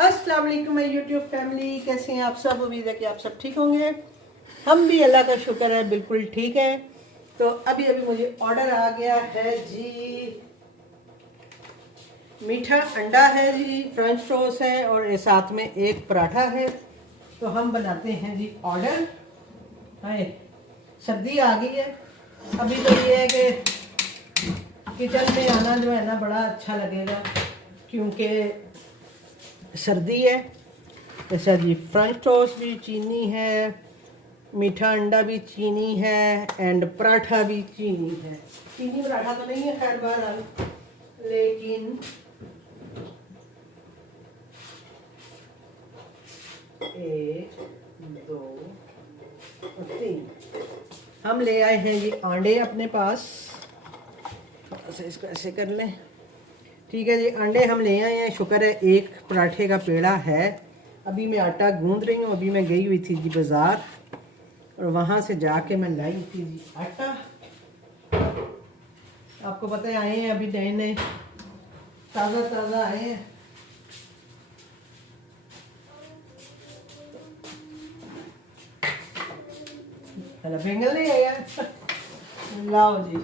अस्सलाम वालेकुम my YouTube family, कैसे हैं आप सब। उम्मीद है कि आप सब ठीक होंगे। हम भी अल्लाह का शुक्र है बिल्कुल ठीक है। तो अभी अभी मुझे ऑर्डर आ गया है जी, मीठा अंडा है जी, फ्रेंच टोस्ट है और साथ में एक पराठा है। तो हम बनाते हैं जी ऑर्डर। हाय, सर्दी आ गई है। अभी तो ये है कि किचन में आना जो है ना बड़ा अच्छा लगेगा क्योंकि सर्दी है। ऐसा जी, फ्रेंच टोस्ट भी चीनी है, मीठा अंडा भी चीनी है एंड पराठा भी चीनी है। चीनी पराठा तो नहीं है खैर बहरहाल, लेकिन एक दो और तीन हम ले आए हैं ये अंडे अपने पास। थोड़ा सा इसको ऐसे कर लें। ठीक है जी, अंडे हम ले आए हैं। शुक्र है एक पराठे का पेड़ा है। अभी मैं आटा गूंद रही हूँ। अभी मैं गई हुई थी जी बाज़ार और वहाँ से जाके मैं लाई थी जी आटा। आपको पता है आए हैं अभी नए नए, ताज़ा ताज़ा आए हैं। बेंगल नहीं आया लाओ जी,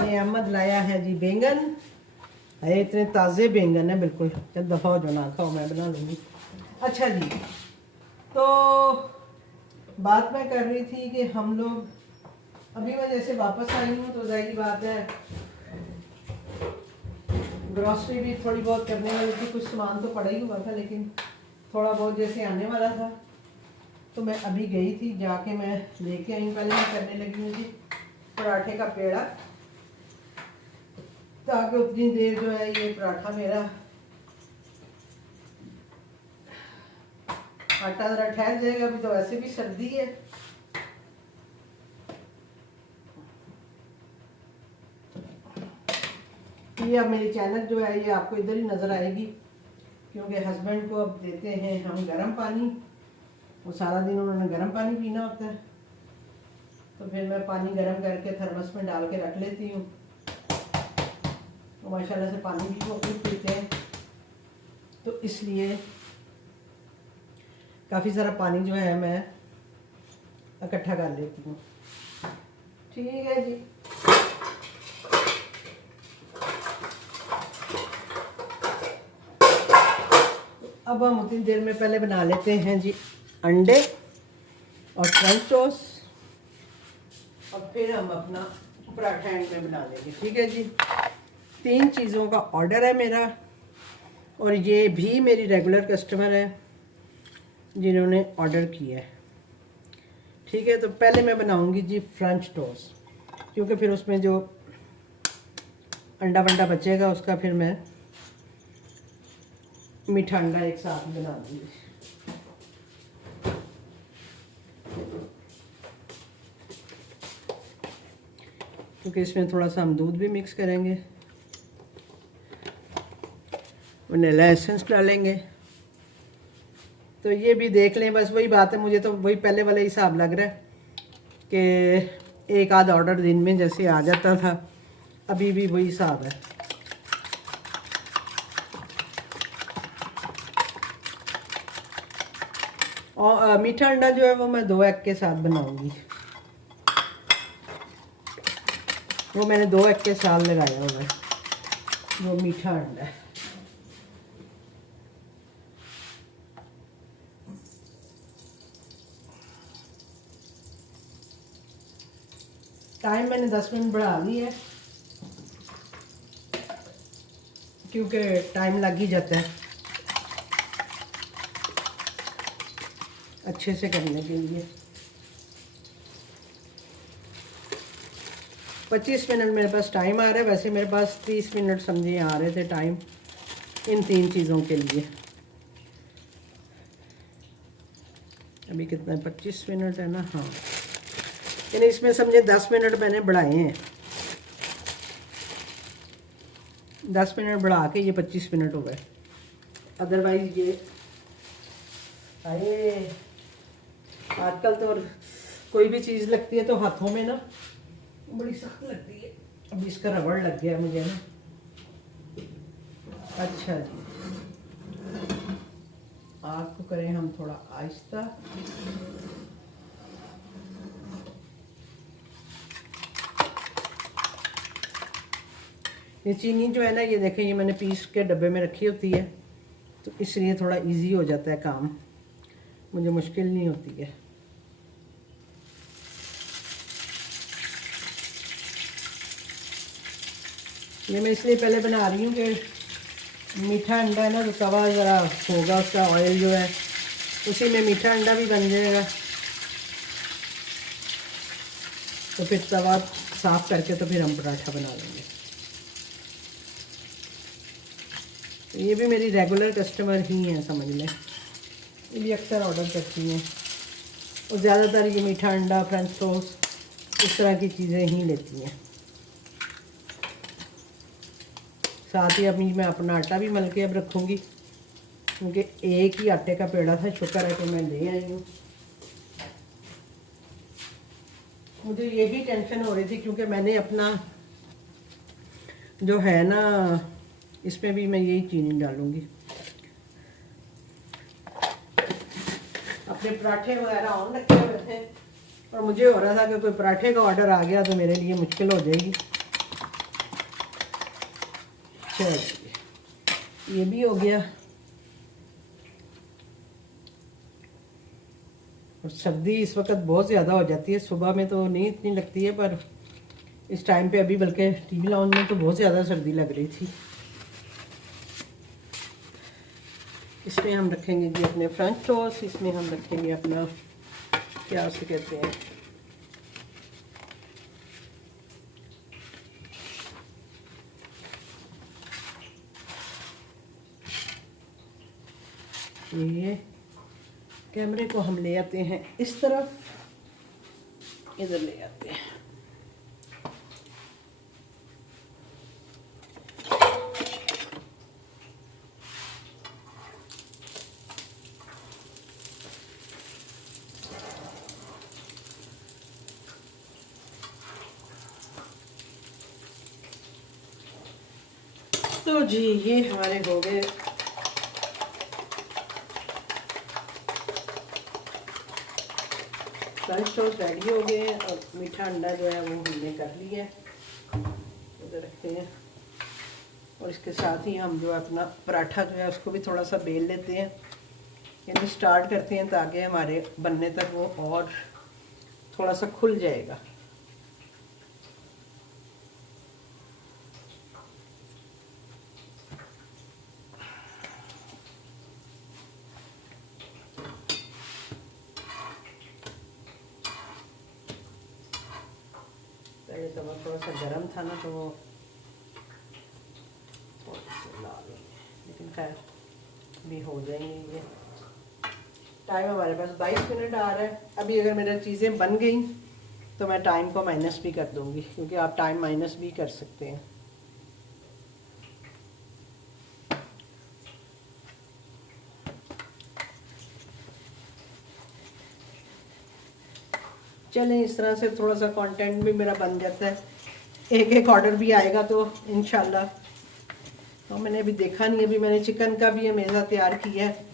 ये अहमद लाया है जी बेंगन। अरे इतने ताज़े बेंगन है बिल्कुल। जब दफ़ा हो जो ना खाओ, मैं बना लूँगी। अच्छा जी, तो बात मैं कर रही थी कि हम लोग अभी मैं जैसे वापस आई हूँ तो जाहिर बात है ग्रॉसरी भी थोड़ी बहुत करने वाली थी। कुछ सामान तो पड़ा ही हुआ था लेकिन थोड़ा बहुत जैसे आने वाला था तो मैं अभी गई थी, जाके मैं लेके आई। पहले मैं करने लगी हूँ जी पराठे का पेड़ा, ताकि उतनी देर जो है ये पराठा मेरा आटा ज़रा ठहर जाएगा। अभी तो वैसे भी सर्दी है। ये अब मेरी चैनल जो है ये आपको इधर ही नज़र आएगी क्योंकि हस्बैंड को अब देते हैं हम गर्म पानी। वो सारा दिन उन्होंने गर्म पानी पीना होता है, तो फिर मैं पानी गर्म करके थर्मस में डाल के रख लेती हूँ। तो माशाल्लाह से पानी भी वो खूब पीते हैं, तो इसलिए काफ़ी सारा पानी जो है मैं इकट्ठा कर लेती हूँ। ठीक है जी, अब हम उतनी देर में पहले बना लेते हैं जी अंडे और फ्रेंच टोस्ट और फिर हम अपना पराठा एंड में बना लेंगे। ठीक है जी, 3 चीज़ों का ऑर्डर है मेरा और ये भी मेरी रेगुलर कस्टमर है जिन्होंने ऑर्डर किया है। ठीक है, तो पहले मैं बनाऊंगी जी फ्रेंच टोस्ट, क्योंकि फिर उसमें जो अंडा वंडा बचेगा उसका फिर मैं मीठा अंडा एक साथ बना दूंगी। क्योंकि इसमें थोड़ा सा हम दूध भी मिक्स करेंगे, वनीला एसेंस डालेंगे। तो ये भी देख लें, बस वही बात है। मुझे तो वही पहले वाला हिसाब लग रहा है कि एक आध ऑर्डर दिन में जैसे आ जाता था, अभी भी वही हिसाब है। और मीठा अंडा जो है वो मैं 2 एग के साथ बनाऊंगी। वो मैंने 2 एग के साथ लगाया हुआ है, वो मीठा अंडा है। टाइम मैंने 10 मिनट बढ़ा ली है क्योंकि टाइम लग ही जाता है अच्छे से करने के लिए। 25 मिनट मेरे पास टाइम आ रहा है। वैसे मेरे पास 30 मिनट समझिए आ रहे थे टाइम इन 3 चीज़ों के लिए। अभी कितना है, 25 मिनट है ना। हाँ, यानी इसमें समझे 10 मिनट मैंने बढ़ाए हैं। 10 मिनट बढ़ा के ये 25 मिनट हो गए। अदरवाइज ये अरे आजकल तो कोई भी चीज़ लगती है तो हाथों में ना बड़ी सख्त लगती है। अब इसका रबड़ लग गया मुझे ना। अच्छा जी, आग को करें हम थोड़ा आहिस्ता। ये चीनी जो है ना, ये देखें, ये मैंने पीस के डब्बे में रखी होती है, तो इसलिए थोड़ा इजी हो जाता है काम, मुझे मुश्किल नहीं होती है। ये मैं इसलिए पहले बना रही हूँ कि मीठा अंडा है ना, तो तवा ज़रा होगा, उसका ऑयल जो है उसी में मीठा अंडा भी बन जाएगा। तो फिर तवा साफ़ करके तो फिर हम पराठा बना लेंगे। ये भी मेरी रेगुलर कस्टमर ही हैं, समझ लें, ये भी अक्सर ऑर्डर करती हैं और ज़्यादातर ये मीठा अंडा, फ्रेंच टोस्ट, इस तरह की चीज़ें ही लेती हैं। साथ ही अभी मैं अपना आटा भी मल के अब रखूँगी, क्योंकि एक ही आटे का पेड़ा था, शुक्र है कि मैं ले आई हूँ। मुझे ये भी टेंशन हो रही थी क्योंकि मैंने अपना जो है ना, इसमें भी मैं यही चीनी डालूँगी। अपने पराठे वगैरह ऑन रखे हुए थे और मुझे हो रहा था कि कोई पराठे का ऑर्डर आ गया तो मेरे लिए मुश्किल हो जाएगी। चलिए, ये भी हो गया। और सर्दी इस वक्त बहुत ज़्यादा हो जाती है, सुबह में तो नहीं इतनी लगती है, पर इस टाइम पे अभी बल्कि टीवी लाउंज में तो बहुत ज़्यादा सर्दी लग रही थी। इसमें हम रखेंगे जी अपने फ्रेंच टोस्ट, इसमें हम रखेंगे अपना, क्या उसे कहते हैं, ये कैमरे को हम ले आते हैं इस तरफ, इधर ले आते हैं। तो जी ये हमारे हो गए फ्रेंच टोस्ट, रेडी हो गए हैं। और मीठा अंडा जो है वो हमने कर लिया है, उधर रखते हैं। और इसके साथ ही हम जो है अपना पराठा जो है उसको भी थोड़ा सा बेल लेते हैं, यानी स्टार्ट करते हैं, ताकि हमारे बनने तक वो और थोड़ा सा खुल जाएगा। पहले तवा थोड़ा सा गर्म था ना, तो वो थोड़ा सा लाल, लेकिन खैर भी हो जाएंगे। ये टाइम हमारे पास 22 मिनट आ रहा है। अभी अगर मेरी चीज़ें बन गई तो मैं टाइम को माइनस भी कर दूंगी, क्योंकि आप टाइम माइनस भी कर सकते हैं। चलें, इस तरह से थोड़ा सा कंटेंट भी मेरा बन जाता है। एक एक ऑर्डर भी आएगा तो इंशाल्लाह। तो मैंने अभी देखा नहीं, अभी मैंने चिकन का भी मेज़ा तैयार किया है,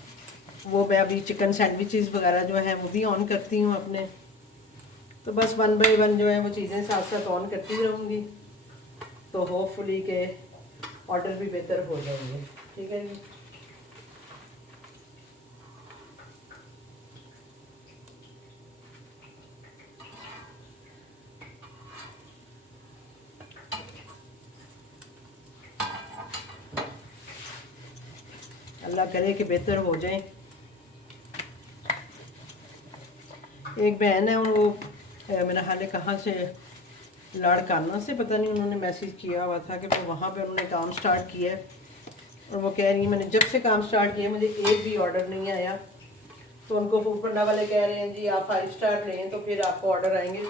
वो मैं अभी चिकन सैंडविचेस वगैरह जो है वो भी ऑन करती हूँ अपने। तो बस 1 बाय 1 जो है वो चीज़ें साथ साथ ऑन करती रहूँगी, तो होपफुली के ऑर्डर भी बेहतर हो जाएंगे। ठीक है जी। अल्लाह करे कि बेहतर हो जाए। एक बहन है, वो मेरा हाल है कहाँ से, लाड़काना से, पता नहीं, उन्होंने मैसेज किया हुआ था कि वो वहाँ पे उन्होंने काम स्टार्ट किया है, और वो कह रही है मैंने जब से काम स्टार्ट किया मुझे एक भी ऑर्डर नहीं आया। तो उनको फूड पांडा वाले कह रहे हैं जी आप 5 स्टार लें तो फिर आपको ऑर्डर आएंगे।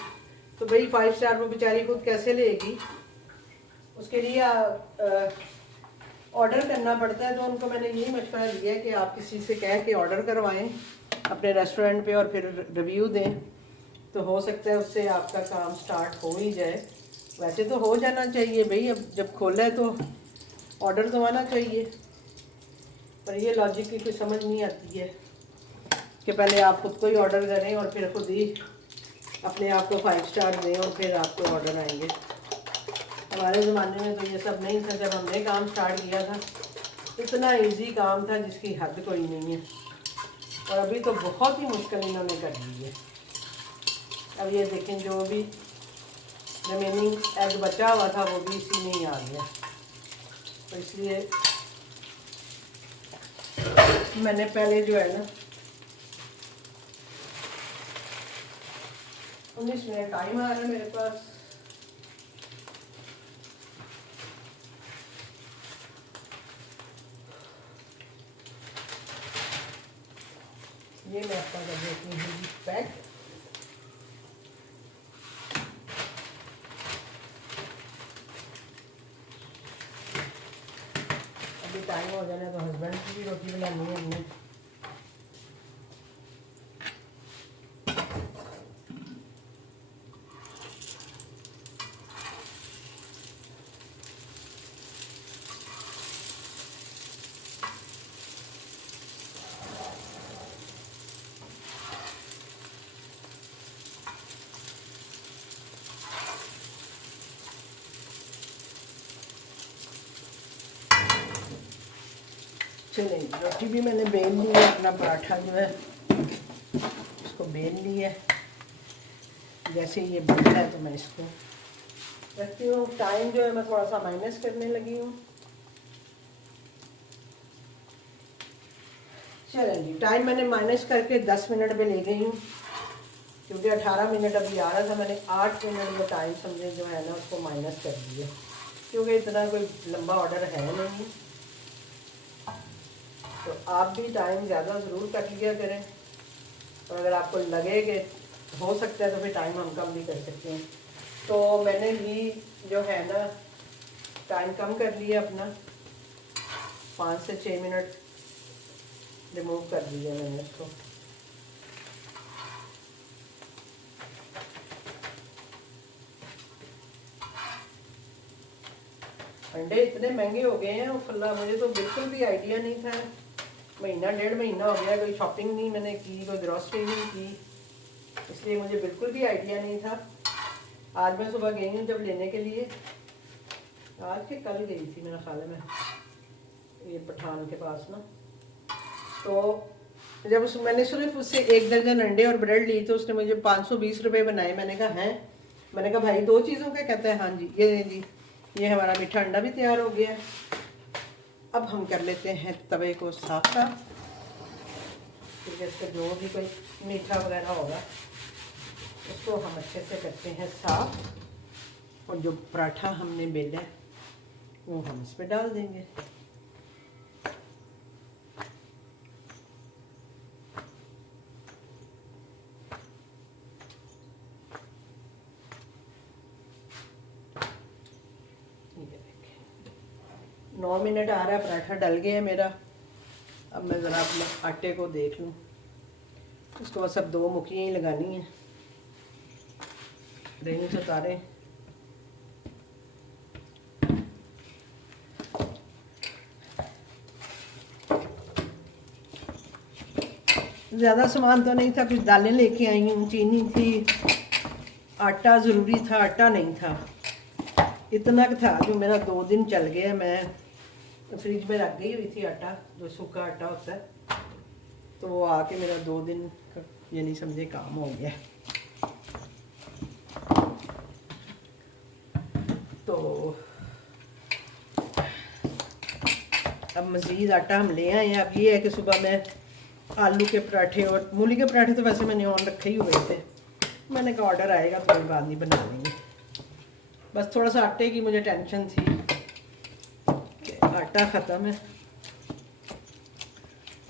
तो भाई 5 स्टार वो बेचारी खुद कैसे लेगी, उसके लिए ऑर्डर करना पड़ता है। तो उनको मैंने यही मशवरा दिया कि आप किसी से कह के ऑर्डर करवाएं अपने रेस्टोरेंट पे और फिर रिव्यू दें, तो हो सकता है उससे आपका काम स्टार्ट हो ही जाए। वैसे तो हो जाना चाहिए भाई, अब जब खोला है तो ऑर्डर तो आना चाहिए। पर ये लॉजिक की कोई समझ नहीं आती है कि पहले आप खुद को ही ऑर्डर करें और फिर खुद ही अपने आप को 5 स्टार दें और फिर आपको ऑर्डर आएंगे। हमारे ज़माने में तो ये सब नहीं था। जब हमने काम स्टार्ट किया था इतना इजी काम था जिसकी हद कोई नहीं है, और अभी तो बहुत ही मुश्किल इन्होंने कर दी है। अब ये देखें, जो भी रिमेनिंग एग बचा हुआ था वो भी इसी में ही आ गया। तो इसलिए मैंने पहले जो है ना 19 मिनट टाइम आ रहा है मेरे पास। ये मैं आपका कर देती हूँ पैक। अभी टाइम हो जाना तो हस्बैंड की भी रोटी बनानी है हमने। चलिए, रोटी भी मैंने बेल ली है, अपना पराठा जो है इसको बेल ली है। जैसे ये बन है तो मैं इसको रखती हूँ। टाइम जो है मैं थोड़ा सा माइनस करने लगी हूँ। चलें जी, टाइम मैंने माइनस करके 10 मिनट पे ले गई हूँ, क्योंकि 18 मिनट अभी आ रहा था। मैंने 8 मिनट का टाइम समझे जो है ना उसको माइनस कर दिया, क्योंकि इतना कोई लंबा ऑर्डर है नहीं। तो आप भी टाइम ज़्यादा ज़रूर कर लिया करें, और अगर आपको लगे कि हो सकता है तो फिर टाइम हम कम भी कर सकते हैं। तो मैंने भी जो है ना टाइम कम कर लिया अपना, 5 से 6 मिनट रिमूव कर दिया मैंने इसको। अंडे इतने महंगे हो गए हैं फल्ला, मुझे तो बिल्कुल भी आइडिया नहीं था। महीना 1.5 महीना हो गया, कोई शॉपिंग नहीं मैंने की, कोई ग्रॉसरी नहीं की, इसलिए मुझे बिल्कुल भी आइडिया नहीं था। आज मैं सुबह गई हूँ जब लेने के लिए, आज के कल गई थी मेरा ख्याल है मैं ये पठान के पास ना। तो जब मैंने सिर्फ उससे 1 दर्जन अंडे और ब्रेड ली तो उसने मुझे 520 रुपये बनाए। मैंने कहा हैं, मैंने कहा भाई 2 चीज़ों का? कहता है हाँ जी, ये जी ये हमारा मीठा अंडा भी तैयार हो गया। अब हम कर लेते हैं तवे को साफ साफ, क्योंकि इसका जो भी कोई मीठा वगैरह होगा उसको हम अच्छे से करते हैं साफ। और जो पराठा हमने बेला है वो हम इस पर डाल देंगे। ये देखें 9 मिनट आ रहा है, पराठा डल गया है मेरा। अब मैं ज़रा अपने आटे को देख लूँ। इसको बस अब 2 मुखियाँ ही लगानी है, रेंग से उतारें। ज़्यादा सामान तो नहीं था, कुछ दालें लेके आई हूँ, चीनी थी, आटा ज़रूरी था, आटा नहीं था, इतना था जो मेरा 2 दिन चल गया। मैं फ्रिज में रख गई हुई थी आटा, जो सूखा आटा होता है, तो वो आके मेरा 2 दिन ये नहीं समझे काम हो गया। तो अब मज़ीद आटा हम ले आए हैं। अब ये है कि सुबह मैं आलू के पराठे और मूली के पराठे तो वैसे मैंने ऑन रखे ही हुए थे, मैंने कहा ऑर्डर आएगा तो कोई बात नहीं बना लेंगे। बस थोड़ा सा आटे की मुझे टेंशन थी कि आटा ख़त्म है,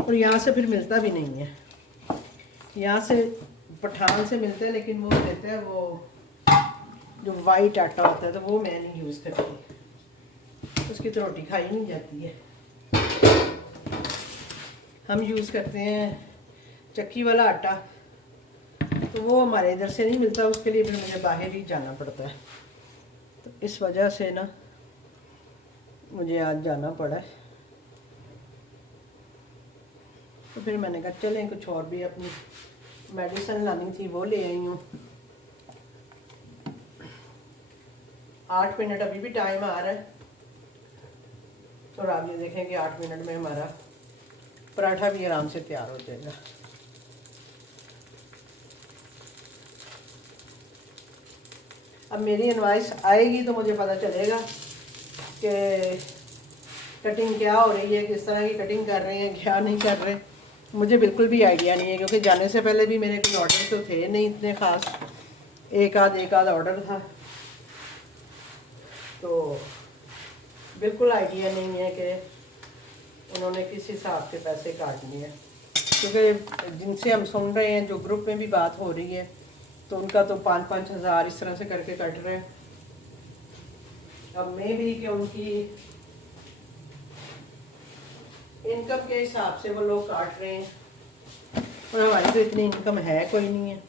और यहाँ से फिर मिलता भी नहीं है। यहाँ से पठान से मिलता है, लेकिन वो देते हैं वो जो वाइट आटा होता है, तो वो मैं नहीं यूज़ करती, उसकी तो रोटी खाई नहीं जाती है। हम यूज़ करते हैं चक्की वाला आटा, तो वो हमारे इधर से नहीं मिलता, उसके लिए फिर मुझे बाहर ही जाना पड़ता है। तो इस वजह से ना मुझे आज जाना पड़ा है। तो फिर मैंने कहा चलें कुछ और भी अपनी मेडिसिन लानी थी वो ले आई हूँ। 8 मिनट अभी भी टाइम आ रहा है, तो आप ये देखें कि 8 मिनट में हमारा पराठा भी आराम से तैयार हो जाएगा। अब मेरी इनवाइस आएगी तो मुझे पता चलेगा कि कटिंग क्या हो रही है, किस तरह की कटिंग कर रहे हैं, क्या नहीं कर रहे। मुझे बिल्कुल भी आइडिया नहीं है, क्योंकि जाने से पहले भी मेरे कोई ऑर्डर तो थे नहीं इतने ख़ास, एक आध ऑर्डर था, तो बिल्कुल आइडिया नहीं है कि उन्होंने किस हिसाब से पैसे काट लिए। क्योंकि जिनसे हम सुन रहे हैं, जो ग्रुप में भी बात हो रही है, तो उनका तो 5-5 हज़ार इस तरह से करके कट रहे हैं। अब मैं भी कि उनकी इनकम के हिसाब से वो लोग काट रहे हैं, और हमारी तो इतनी इनकम है कोई नहीं है।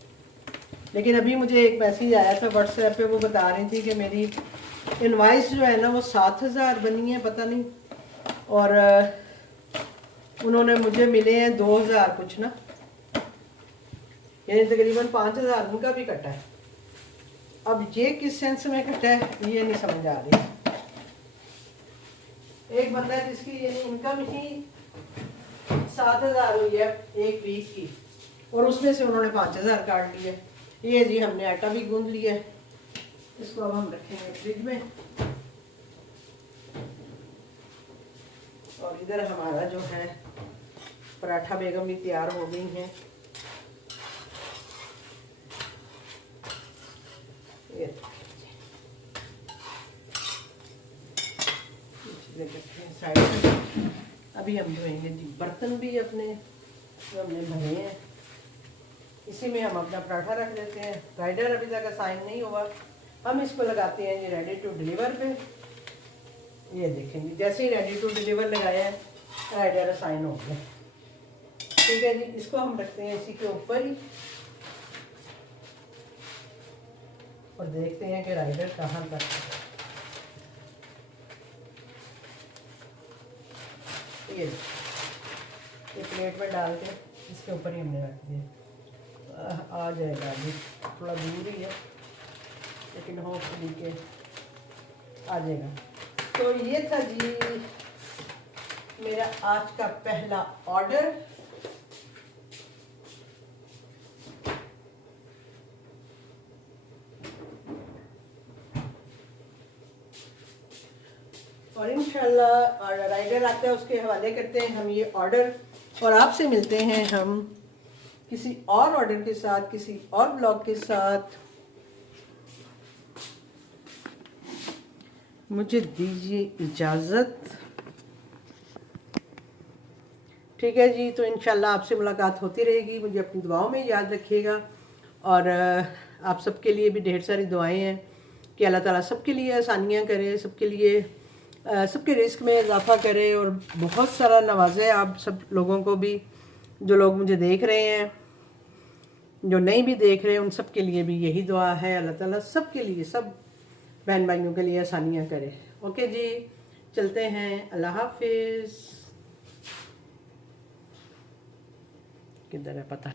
लेकिन अभी मुझे एक मैसेज आया था व्हाट्सएप पे, वो बता रही थी कि मेरी इनवाइस जो है ना वो 7,000 बनी है, पता नहीं, और उन्होंने मुझे मिले हैं 2,000 कुछ ना, यानी तकरीबन 5,000 उनका भी कटा है। अब ये किस सेंस में कटा है ये नहीं समझ आ रही। एक बंदा जिसकी यानी इनकम ही 7,000 हुई है एक वीक की, और उसमें से उन्होंने 5,000 काट लिए। ये जी हमने आटा भी गूंद लिया है, इसको अब हम रखेंगे फ्रिज में। और इधर हमारा जो है पराठा बेगम भी तैयार हो गई हैं। ये साइड में अभी हम धोएंगे जी बर्तन भी अपने जो हमने भरे हैं, इसी में हम अपना पराठा रख देते हैं। राइडर अभी तक असाइन नहीं हुआ, हम इसको लगाते हैं जी रेडी टू डिलीवर पे। ये देखेंगे जैसे ही रेडी टू डिलीवर लगाया है राइडर असाइन हो गया। ठीक है जी, इसको हम रखते हैं इसी के ऊपर ही और देखते हैं कि राइडर कहाँ तक है। ये प्लेट में डाल के इसके ऊपर ही हमने रख दिया, आ जाएगा। अभी थोड़ा दूर ही है लेकिन होपफुली के आ जाएगा। तो ये था जी मेरा आज का पहला ऑर्डर। और इंशाल्लाह राइडर आता है उसके हवाले करते हैं हम ये ऑर्डर, और आपसे मिलते हैं हम किसी और ऑर्डर के साथ, किसी और ब्लॉग के साथ। मुझे दीजिए इजाज़त। ठीक है जी, तो इंशाल्लाह आपसे मुलाकात होती रहेगी। मुझे अपनी दुआओं में याद रखिएगा, और आप सबके लिए भी ढेर सारी दुआएं हैं कि अल्लाह ताला सबके लिए आसानियाँ करे, सबके लिए सबके रिस्क में इजाफा करे, और बहुत सारा नवाजे आप सब लोगों को भी, जो लोग मुझे देख रहे हैं, जो नहीं भी देख रहे हैं, उन सब के लिए भी यही दुआ है। अल्लाह ताला सबके लिए, सब बहन भाइयों के लिए आसानियाँ करे। ओके जी, चलते हैं, अल्लाह हाफिज़। किधर है पता